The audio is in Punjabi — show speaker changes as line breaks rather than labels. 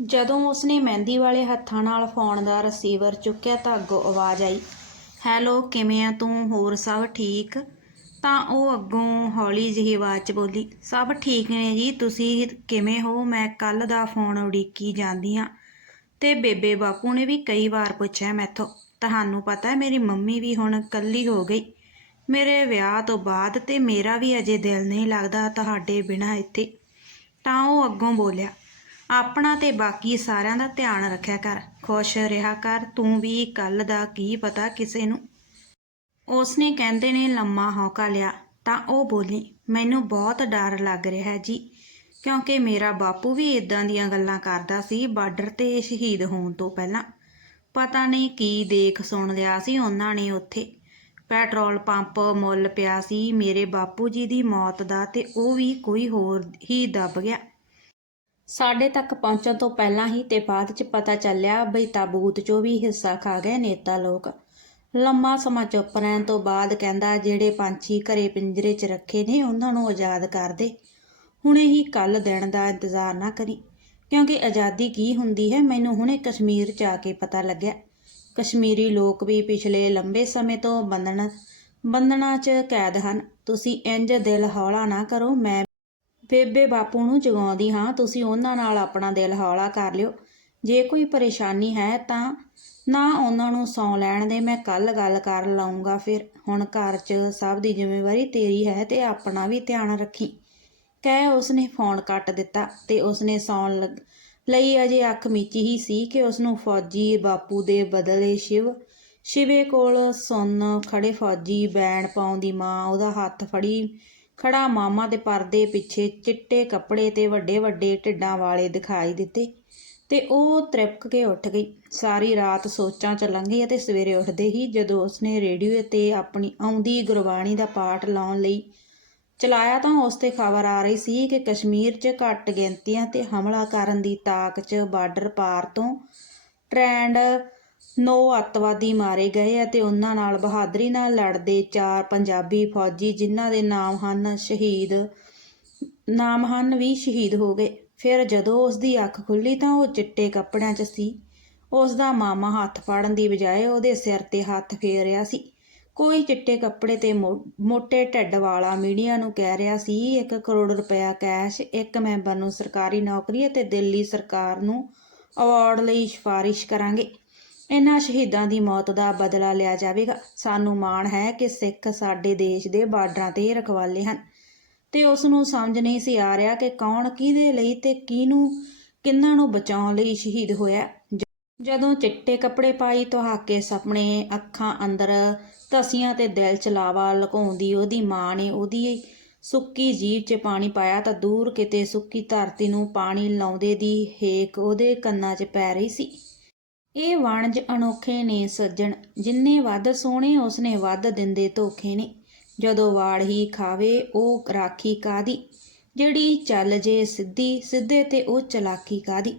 ਜਦੋਂ ਉਸਨੇ ਮਹਿੰਦੀ ਵਾਲੇ ਹੱਥਾਂ ਨਾਲ ਫੋਨ ਦਾ ਰਿਸੀਵਰ ਚੁੱਕਿਆ ਤਾਂ ਅੱਗੋਂ ਆਵਾਜ਼ ਆਈ, ਹੈਲੋ, ਕਿਵੇਂ ਆ ਤੂੰ? ਹੋਰ ਸਭ ਠੀਕ? ਤਾਂ ਉਹ ਅੱਗੋਂ ਹੌਲੀ ਜਿਹੀ ਆਵਾਜ਼ 'ਚ ਬੋਲੀ, ਸਭ ਠੀਕ ਨੇ ਜੀ, ਤੁਸੀਂ ਕਿਵੇਂ ਹੋ? ਮੈਂ ਕੱਲ ਦਾ ਫੋਨ ਉਡੀਕੀ ਜਾਂਦੀ ਹਾਂ। ਤੇ ਬੇਬੇ ਬਾਪੂ ਨੇ ਵੀ ਕਈ ਵਾਰ ਪੁੱਛਿਆ ਮੈਥੋਂ, ਤੁਹਾਨੂੰ ਪਤਾ ਮੇਰੀ ਮੰਮੀ ਵੀ ਹੁਣ ਇਕੱਲੀ ਹੋ ਗਈ? ਮੇਰੇ ਵਿਆਹ ਤੋਂ ਬਾਅਦ ਤੇ ਮੇਰਾ ਵੀ ਅਜੇ ਦਿਲ ਨਹੀਂ ਲੱਗਦਾ ਤੁਹਾਡੇ ਬਿਨਾਂ ਇੱਥੇ। ਤਾਂ ਉਹ ਅੱਗੋਂ ਬੋਲਿਆ ਆਪਣਾ ਤੇ ਬਾਕੀ ਸਾਰਿਆਂ ਦਾ ਧਿਆਨ ਰੱਖਿਆ ਕਰ। ਖੁਸ਼ ਰਿਹਾ ਕਰ, ਤੂੰ ਵੀ ਕੱਲ ਦਾ ਕੀ ਪਤਾ ਕਿਸੇ ਨੂੰ। ਉਸਨੇ ਕਹਿੰਦੇ ਨੇ, ਲੰਮਾ ਹੌਕਾ ਲਿਆ। ਤਾਂ ਉਹ ਬੋਲੀ, ਮੈਨੂੰ ਬਹੁਤ ਡਰ ਲੱਗ ਰਿਹਾ ਜੀ, ਕਿਉਂਕਿ ਮੇਰਾ ਬਾਪੂ ਵੀ ਇਦਾਂ ਦੀਆਂ ਗੱਲਾਂ ਕਰਦਾ ਸੀ, ਬਾਰਡਰ ਤੇ ਸ਼ਹੀਦ ਹੋਣ ਤੋਂ ਪਹਿਲਾਂ। ਪਤਾ ਨਹੀਂ ਕੀ ਦੇਖ ਸੁਣ ਲਿਆ ਸੀ ਉਹਨਾਂ ਨੇ ਉੱਥੇ। ਪੈਟਰੋਲ ਪੰਪ ਮੁੱਲ ਪਿਆ ਸੀ, ਮੇਰੇ ਬਾਪੂ ਜੀ ਦੀ ਮੌਤ ਦਾ ਤੇ ਉਹ ਵੀ ਕੋਈ ਹੋਰ ਹੀ ਦੱਬ ਗਿਆ। ਸਾਡੇ ਤੱਕ ਪਹੁੰਚਣ ਤੋਂ ਪਹਿਲਾਂ ਹੀ ਤੇ ਬਾਅਦ ਚ ਪਤਾ ਚੱਲਿਆ ਬਈ ਤਾਬੂਤ ਚੋਂ ਵੀ ਹਿੱਸਾ ਖਾ ਗਏ ਨੇਤਾ ਲੋਕ। ਲੰਮਾ ਸਮਾਂ ਚੁੱਪ ਰਹਿਣ ਤੋਂ ਬਾਅਦ ਕਹਿੰਦਾ ਜਿਹੜੇ ਪੰਛੀ ਘਰੇ ਪਿੰਜਰੇ 'ਚ ਰੱਖੇ ਨੇ, ਉਹਨਾਂ ਨੂੰ ਆਜ਼ਾਦ ਕਰ ਦੇ। ਹੁਣੇ ਹੀ ਕੱਲ ਦਿਨ ਦਾ ਇੰਤਜ਼ਾਰ ਨਾ ਕਰੀ। ਕਿਉਂਕਿ ਆਜ਼ਾਦੀ ਕੀ ਹੁੰਦੀ ਹੈ, ਮੈਨੂੰ ਹੁਣੇ ਕਸ਼ਮੀਰ 'ਚ ਆ ਕੇ ਪਤਾ ਲੱਗਿਆ। ਕਸ਼ਮੀਰੀ ਲੋਕ ਵੀ ਪਿਛਲੇ ਲੰਬੇ ਸਮੇਂ ਤੋਂ ਬੰਧਨ, ਬੰਧਨਾਂ 'ਚ ਕੈਦ ਹਨ। ਤੁਸੀਂ ਇੰਜ ਦਿਲ ਹੌਲਾ ਨਾ ਕਰੋ, ਮੈਂ ਬੇਬੇ ਬਾਪੂ ਨੂੰ ਜਗਾਉਂਦੀ ਹਾਂ, ਤੁਸੀਂ ਉਹਨਾਂ ਨਾਲ ਆਪਣਾ ਦਿਲ ਹੌਲਾ ਕਰ ਲਿਓ। ਜੇ ਕੋਈ ਪਰੇਸ਼ਾਨੀ ਹੈ ਤਾਂ ਨਾ ਉਹਨਾਂ ਨੂੰ ਸੌਂ ਲੈਣ ਦੇ, ਮੈਂ ਕੱਲ ਗੱਲ ਕਰ ਲਵਾਂਗਾ ਫਿਰ। ਹੁਣ ਘਰ 'ਚ ਸਭ ਦੀ ਜ਼ਿੰਮੇਵਾਰੀ ਤੇਰੀ ਹੈ ਤੇ ਆਪਣਾ ਵੀ ਧਿਆਨ ਰੱਖੀ। ਕਹਿ ਉਸਨੇ ਫੋਨ ਕੱਟ ਦਿੱਤਾ ਤੇ ਉਸਨੇ ਸੌਣ ਲੱਗ, ਲਈ ਅਜੇ ਅੱਖ ਮੀਚੀ ਹੀ ਸੀ ਕਿ ਉਸਨੂੰ ਫੌਜੀ ਬਾਪੂ ਦੇ ਬਦਲੇ ਸ਼ਿਵ, ਸ਼ਿਵੇ ਕੋਲ ਸੁੰਨ ਖੜੇ ਫੌਜੀ ਬੈਣ ਪਾਉਣ ਦੀ ਮਾਂ, ਉਹਦਾ ਹੱਥ ਫੜੀ ਖੜਾ ਮਾਮਾ ਦੇ ਪਰਦੇ ਪਿੱਛੇ ਚਿੱਟੇ ਕੱਪੜੇ ਤੇ ਵੱਡੇ ਵੱਡੇ ਢਿੱਡਾਂ ਵਾਲੇ ਦਿਖਾਈ ਦਿੱਤੇ ਤੇ ਉਹ ਤ੍ਰਿਪਕ ਕੇ ਉੱਠ ਗਈ। ਸਾਰੀ ਰਾਤ ਸੋਚਾਂ ਚ ਲੰਘੀ ਅਤੇ ਸਵੇਰੇ ਉੱਠਦੇ ਹੀ ਜਦੋਂ ਉਸਨੇ ਰੇਡੀਓ ਤੇ ਆਪਣੀ ਆਉਂਦੀ ਗੁਰਬਾਣੀ ਦਾ ਪਾਠ ਲਾਉਣ ਲਈ ਚਲਾਇਆ ਤਾਂ ਉਸ ਤੇ ਖਬਰ ਆ ਰਹੀ ਸੀ ਕਿ ਕਸ਼ਮੀਰ 'ਚ ਘੱਟ ਗਿਣਤੀਆਂ ਤੇ ਹਮਲਾ ਕਰਨ ਦੀ ਤਾਕ 'ਚ ਬਾਰਡਰ ਪਾਰ ਤੋਂ ਟ੍ਰੈਂਡ ਨੌ ਅੱਤਵਾਦੀ ਮਾਰੇ ਗਏ ਅਤੇ ਉਹਨਾਂ ਨਾਲ ਬਹਾਦਰੀ ਨਾਲ ਲੜਦੇ ਚਾਰ ਪੰਜਾਬੀ ਫੌਜੀ ਜਿਨ੍ਹਾਂ ਦੇ ਨਾਮ ਹਨ ਸ਼ਹੀਦ, ਨਾਮ ਹਨ ਵੀ ਸ਼ਹੀਦ ਹੋ ਗਏ। ਫਿਰ ਜਦੋਂ ਉਸ ਦੀ ਅੱਖ ਖੁੱਲੀ ਤਾਂ ਉਹ ਚਿੱਟੇ ਕੱਪੜਿਆਂ 'ਚ ਸੀ। ਉਸ ਦਾ ਮਾਮਾ ਹੱਥ ਫੜਨ ਦੀ ਬਜਾਏ ਉਹਦੇ ਸਿਰ ਤੇ ਹੱਥ ਫੇਰ ਰਿਹਾ ਸੀ। ਕੋਈ ਚਿੱਟੇ ਕੱਪੜੇ ਤੇ ਮੋ- ਮੋਟੇ ਢਿੱਡ ਵਾਲਾ ਮੀਡੀਆ ਨੂੰ ਕਹਿ ਰਿਹਾ ਸੀ 1 ਕਰੋੜ ਰੁਪਇਆ ਕੈਸ਼, ਇੱਕ ਮੈਂਬਰ ਨੂੰ ਸਰਕਾਰੀ ਨੌਕਰੀ ਅਤੇ ਦਿੱਲੀ ਸਰਕਾਰ ਨੂੰ ਅਵਾਰਡ ਲਈ ਸਿਫਾਰਿਸ਼ ਕਰਾਂਗੇ। ਇਹਨਾਂ ਸ਼ਹੀਦਾਂ ਦੀ ਮੌਤ ਦਾ ਬਦਲਾ ਲਿਆ ਜਾਵੇਗਾ। ਸਾਨੂੰ ਮਾਣ ਹੈ ਕਿ ਸਿੱਖ ਸਾਡੇ ਦੇਸ਼ ਦੇ ਬਾਰਡਰਾਂ ਤੇ ਰਖਵਾਲੇ ਹਨ ਤੇ ਉਸ ਨੂੰ ਸਮਝ ਨਹੀਂ ਸੀ ਆ ਰਿਹਾ ਕਿ ਕੌਣ ਕਿਹਦੇ ਲਈ ਤੇ ਕਿਹਨੂੰ, ਕਿੰਨਾਂ ਨੂੰ ਬਚਾਉਣ ਲਈ ਸ਼ਹੀਦ ਹੋਇਆ ਜਦੋਂ ਚਿੱਟੇ ਕੱਪੜੇ ਪਾਈ ਤੁਹਾਕੇ ਸੁਪਨੇ, ਅੱਖਾਂ ਅੰਦਰ ਧਸੀਆਂ ਤੇ ਦਿਲ ਚ ਲਾਵਾ ਲੁਕਾਉਂਦੀ ਉਹਦੀ ਮਾਂ ਨੇ ਉਹਦੀ ਸੁੱਕੀ ਜੀਭ 'ਚ ਪਾਣੀ ਪਾਇਆ ਤਾਂ ਦੂਰ ਕਿਤੇ ਸੁੱਕੀ ਧਰਤੀ ਨੂੰ ਪਾਣੀ ਲਾਉਂਦੇ ਦੀ ਹੇਕ ਉਹਦੇ ਕੰਨਾਂ 'ਚ ਪੈ ਰਹੀ ਸੀ। ਇਹ ਵਣਜ ਅਨੋਖੇ ਨੇ ਸੱਜਣ, ਜਿੰਨੇ ਵੱਧ ਸੋਹਣੇ ਉਸਨੇ ਵੱਧ ਦਿੰਦੇ ਧੋਖੇ ਨੇ। ਜਦੋਂ ਵਾੜ ਹੀ ਖਾਵੇ, ਉਹ ਰਾਖੀ ਕਾਦੀ ਜਿਹੜੀ ਚੱਲ ਜੇ ਸਿੱਧੀ, ਸਿੱਧੇ ਤੇ ਉਹ ਚਲਾਕੀ ਕਾਦੀ